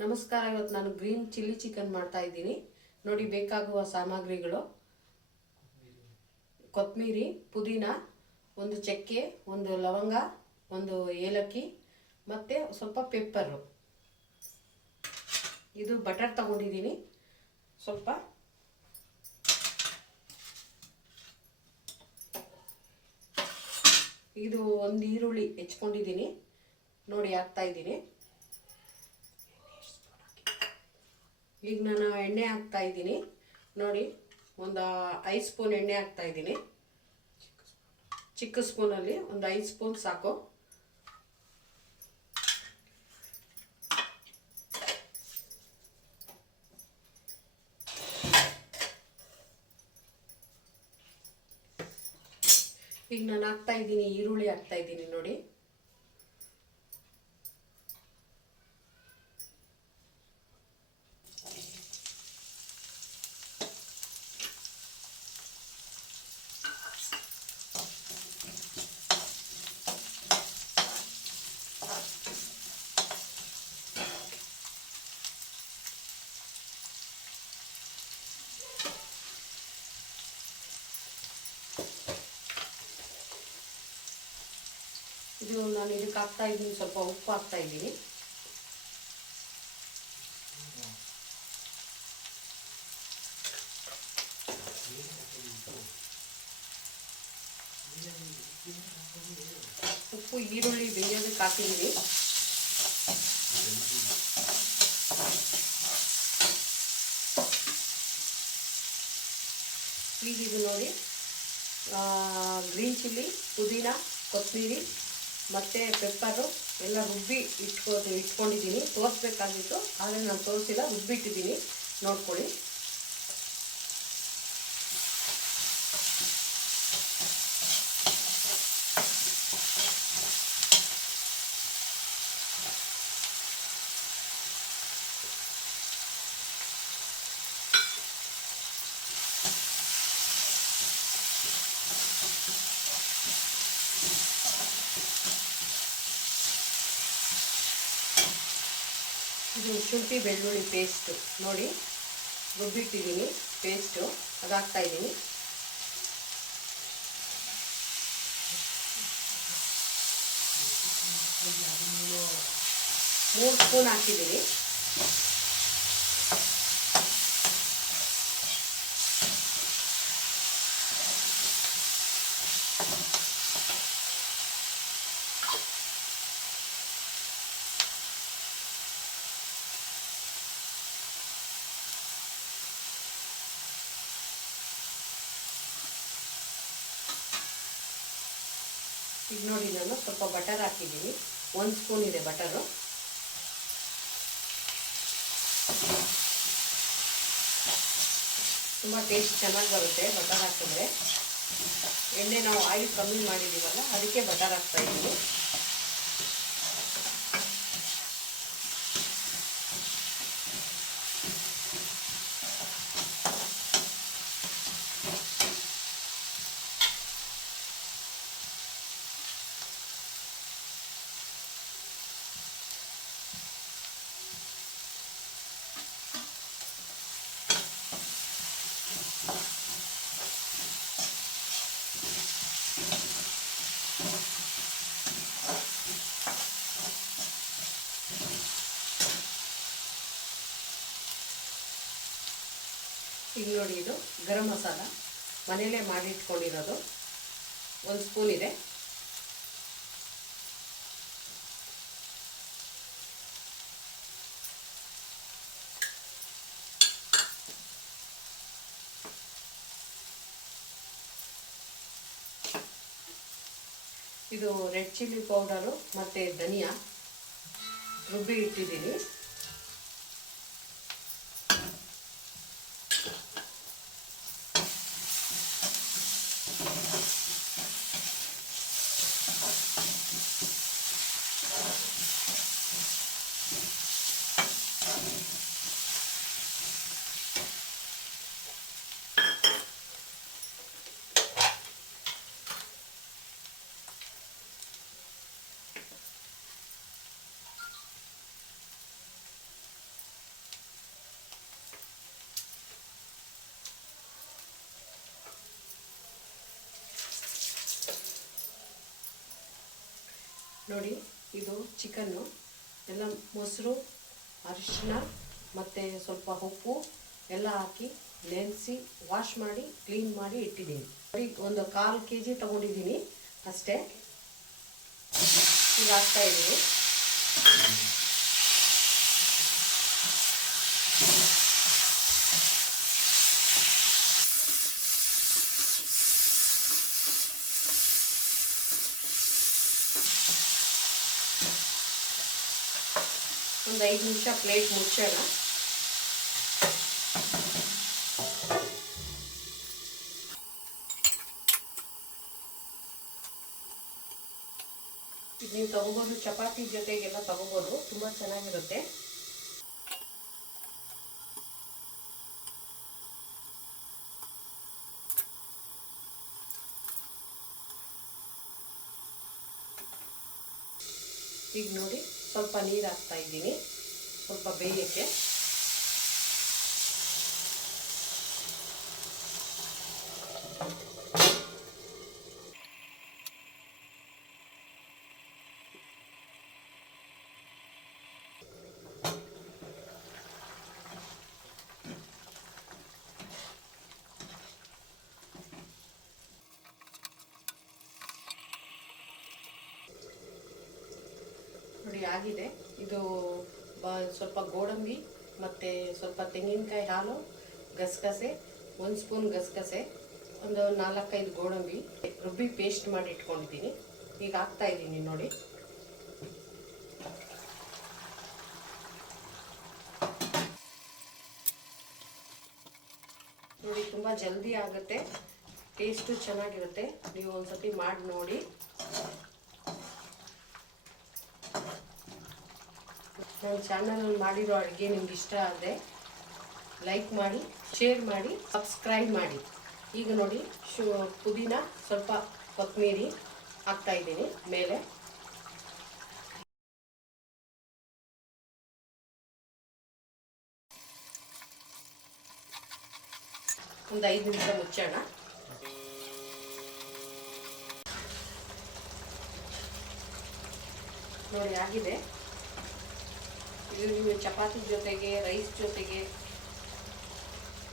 ನಮಸ್ಕಾರ. ಇವತ್ತು ನಾನು ಗ್ರೀನ್ ಚಿಲ್ಲಿ ಚಿಕನ್ ಮಾಡ್ತಾ ಇದ್ದೀನಿ. ನೋಡಿ, ಬೇಕಾಗುವ ಸಾಮಗ್ರಿಗಳು: ಕೊತ್ತಂಬರಿ, ಪುದೀನ, ಒಂದು ಚಕ್ಕೆ, ಒಂದು ಲವಂಗ, ಒಂದು ಏಲಕ್ಕಿ ಮತ್ತು ಸ್ವಲ್ಪ ಪೆಪ್ಪರು. ಇದು ಬಟರ್ ತಗೊಂಡಿದ್ದೀನಿ ಸ್ವಲ್ಪ. ಇದು ಒಂದು ಈರುಳ್ಳಿ ಹೆಚ್ಕೊಂಡಿದ್ದೀನಿ ನೋಡಿ, ಹಾಕ್ತಾ ಇದ್ದೀನಿ. ಈಗ ನಾನು ಎಣ್ಣೆ ಹಾಕ್ತಾ ಇದ್ದೀನಿ ನೋಡಿ. ಒಂದು 5 ಸ್ಪೂನ್ ಎಣ್ಣೆ ಹಾಕ್ತಾ ಇದ್ದೀನಿ. ಚಿಕ್ಕ ಸ್ಪೂನಲ್ಲಿ ಒಂದು 5 ಸ್ಪೂನ್ ಸಾಕು. ಈಗ ನಾನು ಹಾಕ್ತಾ ಇದ್ದೀನಿ, ಈರುಳ್ಳಿ ಹಾಕ್ತಾ ಇದ್ದೀನಿ ನೋಡಿ. ಇದು ನಾನು ಇದಕ್ಕೆ ಹಾಕ್ತಾ ಇದ್ದೀನಿ, ಸ್ವಲ್ಪ ಉಪ್ಪು ಹಾಕ್ತಾ ಇದ್ದೀನಿ. ಉಪ್ಪು ಈರುಳ್ಳಿ ಬೇಯೋದಕ್ಕೆ ಹಾಕಿದ್ದೀನಿ. ಈಗ ಇದು ನೋಡಿ, ಗ್ರೀನ್ ಚಿಲ್ಲಿ, ಪುದೀನ, ಕೊತ್ತಂಬರಿ ಮತ್ತು ಪೆಪ್ಪರು ಎಲ್ಲ ರುಬ್ಬಿ ಇಟ್ಕೊಂಡಿದ್ದೀನಿ. ತೋರಿಸ್ಬೇಕಾಗಿತ್ತು, ಆದರೆ ನಾನು ತೋರಿಸಿಲ್ಲ, ರುಬ್ಬಿಟ್ಟಿದ್ದೀನಿ, ನೋಡ್ಕೊಳ್ಳಿ. ಇದು ಶುಂಠಿ ಬೆಳ್ಳುಳ್ಳಿ ಪೇಸ್ಟು ನೋಡಿ, ರುಬ್ಬಿಟ್ಟಿದ್ದೀನಿ ಪೇಸ್ಟು, ಅದು ಹಾಕ್ತಾಯಿದ್ದೀನಿ. 3 ಸ್ಪೂನ್ ಹಾಕಿದ್ದೀನಿ. ಈಗ ನೋಡಿ, ನಾನು ಸ್ವಲ್ಪ ಬಟರ್ ಹಾಕಿದ್ದೀನಿ. 1 ಸ್ಪೂನ್ ಇದೆ ಬಟರು. ತುಂಬ ಟೇಸ್ಟ್ ಚೆನ್ನಾಗಿ ಬರುತ್ತೆ ಬಟರ್ ಹಾಕಿದ್ರೆ. ಎಣ್ಣೆ ನಾವು ಆಯಿಲ್ ಕಮ್ಮಿ ಮಾಡಿದ್ದೀವಲ್ಲ, ಅದಕ್ಕೆ ಬಟರ್ ಹಾಕ್ತಾ ಇದ್ದೀನಿ. ಈಗ ನೋಡಿ, ಇದು ಗರಂ ಮಸಾಲ ಮನೆಯಲ್ಲೇ ಮಾಡಿಟ್ಕೊಂಡಿರೋದು 1 ಸ್ಪೂನ್ ಇದೆ. ಇದು ರೆಡ್ ಚಿಲ್ಲಿ ಪೌಡರು ಮತ್ತು ಧನಿಯಾ ರುಬ್ಬಿ ಇಟ್ಟಿದ್ದೀನಿ. ನೋಡಿ ಇದು ಚಿಕನ್ನು ಎಲ್ಲ ಮೊಸರು, ಅರಿಶಿನ ಮತ್ತು ಸ್ವಲ್ಪ ಉಪ್ಪು ಎಲ್ಲ ಹಾಕಿ ನೆನೆಸಿ ವಾಶ್ ಮಾಡಿ ಕ್ಲೀನ್ ಮಾಡಿ ಇಟ್ಟಿದ್ದೀನಿ. ನೋಡಿ ಒಂದು 1/4 kg ತೊಗೊಂಡಿದ್ದೀನಿ ಅಷ್ಟೇ. ಈಗ ಹಾಕ್ತಾಯಿದ್ದೀನಿ. ಒಂದು 5 ನಿಮಿಷ ಪ್ಲೇಟ್ ಮುಚ್ಚೋಣ. ಇದು ನೀವು ತಗೋಬೋದು, ಚಪಾತಿ ಜೊತೆಗೆಲ್ಲ ತಗೋಬೋದು, ತುಂಬ ಚೆನ್ನಾಗಿರುತ್ತೆ. ಈಗ ನೋಡಿ ಸ್ವಲ್ಪ ನೀರು ಹಾಕ್ತಾ ಇದ್ದೀನಿ, ಸ್ವಲ್ಪ ಬೇಯಕ್ಕೆ. ನೋಡಿ ಆಗಿದೆ. ಇದು ಸ್ವಲ್ಪ ಗೋಡಂಬಿ ಮತ್ತು ಸ್ವಲ್ಪ ತೆಂಗಿನಕಾಯಿ ಹಾಲು, ಗಸಗಸೆ, 1 ಸ್ಪೂನ್ ಗಸಗಸೆ, ಒಂದು 4-5 ಗೋಡಂಬಿ ರುಬ್ಬಿ ಪೇಸ್ಟ್ ಮಾಡಿ ಇಟ್ಕೊಂಡಿದ್ದೀನಿ. ಈಗ ಹಾಕ್ತಾ ಇದ್ದೀನಿ ನೋಡಿ. ನೋಡಿ ತುಂಬ ಜಲ್ದಿ ಆಗುತ್ತೆ, ಟೇಸ್ಟು ಚೆನ್ನಾಗಿರುತ್ತೆ. ನೀವು ಒಂದ್ಸತಿ ಮಾಡಿ ನೋಡಿ. ನನ್ನ ಚಾನಲಲ್ಲಿ ಮಾಡಿರೋ ಅಡುಗೆ ನಿಮ್ಗೆ ಇಷ್ಟ ಆದರೆ ಲೈಕ್ ಮಾಡಿ, ಶೇರ್ ಮಾಡಿ, ಸಬ್ಸ್ಕ್ರೈಬ್ ಮಾಡಿ. ಈಗ ನೋಡಿ ಪುದೀನ, ಸ್ವಲ್ಪ ಕೊತ್ತಂಬರಿ ಹಾಕ್ತಾ ಇದ್ದೀನಿ ಮೇಲೆ. ಒಂದು 5 ನಿಮಿಷ ಮುಚ್ಚೋಣ. ನೋಡಿ ಆಗಿದೆ. ಇದು ನೀವು ಚಪಾತಿ ಜೊತೆಗೆ, ರೈಸ್ ಜೊತೆಗೆ,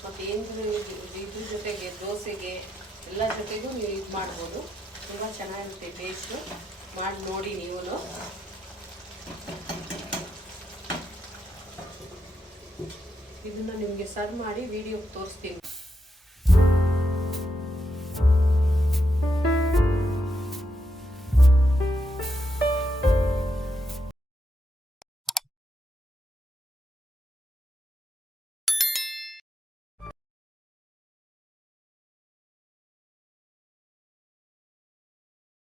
ಮತ್ತು ಇದ್ರ ಜೊತೆಗೆ, ದೋಸೆಗೆ ಎಲ್ಲ ಜೊತೆಗೂ ನೀವು ಇದು ಮಾಡ್ಬೋದು. ತುಂಬ ಚೆನ್ನಾಗಿರುತ್ತೆ ಟೇಸ್ಟು. ಮಾಡಿ ನೋಡಿ ನೀವು. ಇದನ್ನು ನಿಮಗೆ ಸರ್ವ್ ಮಾಡಿ ವಿಡಿಯೋ ತೋರಿಸ್ತೀನಿ.